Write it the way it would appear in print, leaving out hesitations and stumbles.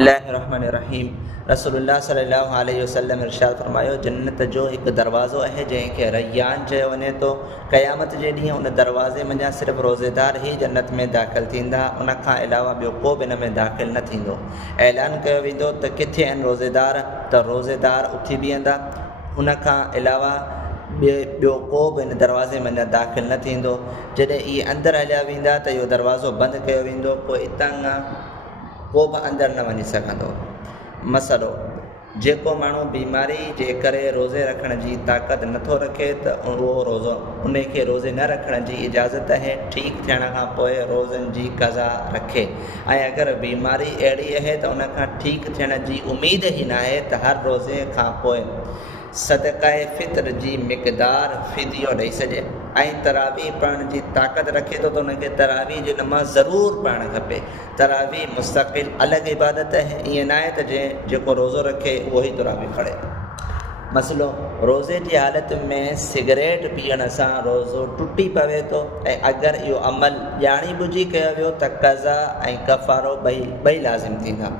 बिस्मिल्लाहिर्रहमानिर्रहीम। रसूलुल्लाह सल्लल्लाहु अलैहि वसल्लम इरशाद फरमायो, जन्नत जो हिकु दरवाज़ो आहे जंहिंखे रैयान चयो वञे थो। क़यामत जे ॾींहुं उन दरवाज़े मंझां सिर्फ़ु रोज़ेदार ई जन्नत में दाख़िल थींदा, उन खां अलावा ॿियो को बि इन में दाख़िल न थींदो। ऐलान कयो वेंदो त किथे आहिनि रोज़ेदार, त रोज़ेदार उथी बीहंदा। उन खां अलावा ॿियो को बि इन दरवाज़े मंझां दाख़िल न थींदो। जॾहिं इहे अंदरि हलिया वेंदा त इहो दरवाज़ो बंदि कयो वेंदो, पोइ हितां खां को बि अंदरि न वञी सघंदो। मसइलो, जेको माण्हू बीमारी जे करे रोज़े रखण जी ताक़त नथो रखे त उहो उनखे रोज़े न रखण जी इजाज़त आहे। ठीकु थियण खां पोइ रोज़नि जी क़ज़ा रखे, ऐं अगरि बीमारी अहिड़ी आहे त उन खां ठीकु थियण जी उमेद ई न आहे त हर रोज़े खां पोइ सदक़ाए फ़ितर जी मिक़दार फ़िदियो ॾेई सघे। ऐं तरावी पढ़ण जी ताक़त रखे थो त उनखे तरावी जी नमाज़ ज़रूरु पढ़णु खपे। तरावी मुस्तक़िल अलॻि इबादत आहे, ईअं न आहे त जेको रोज़ो रखे उहो ई तरावी पढ़े। मसइलो, रोज़े जी हालत में सिगरेट पीअण सां रोज़ो टुटी पवे थो, ऐं अगरि इहो अमल ॼाणी बुझी कयो वियो त क़ज़ा ऐं कफ़ारो ॿई लाज़िम थींदा।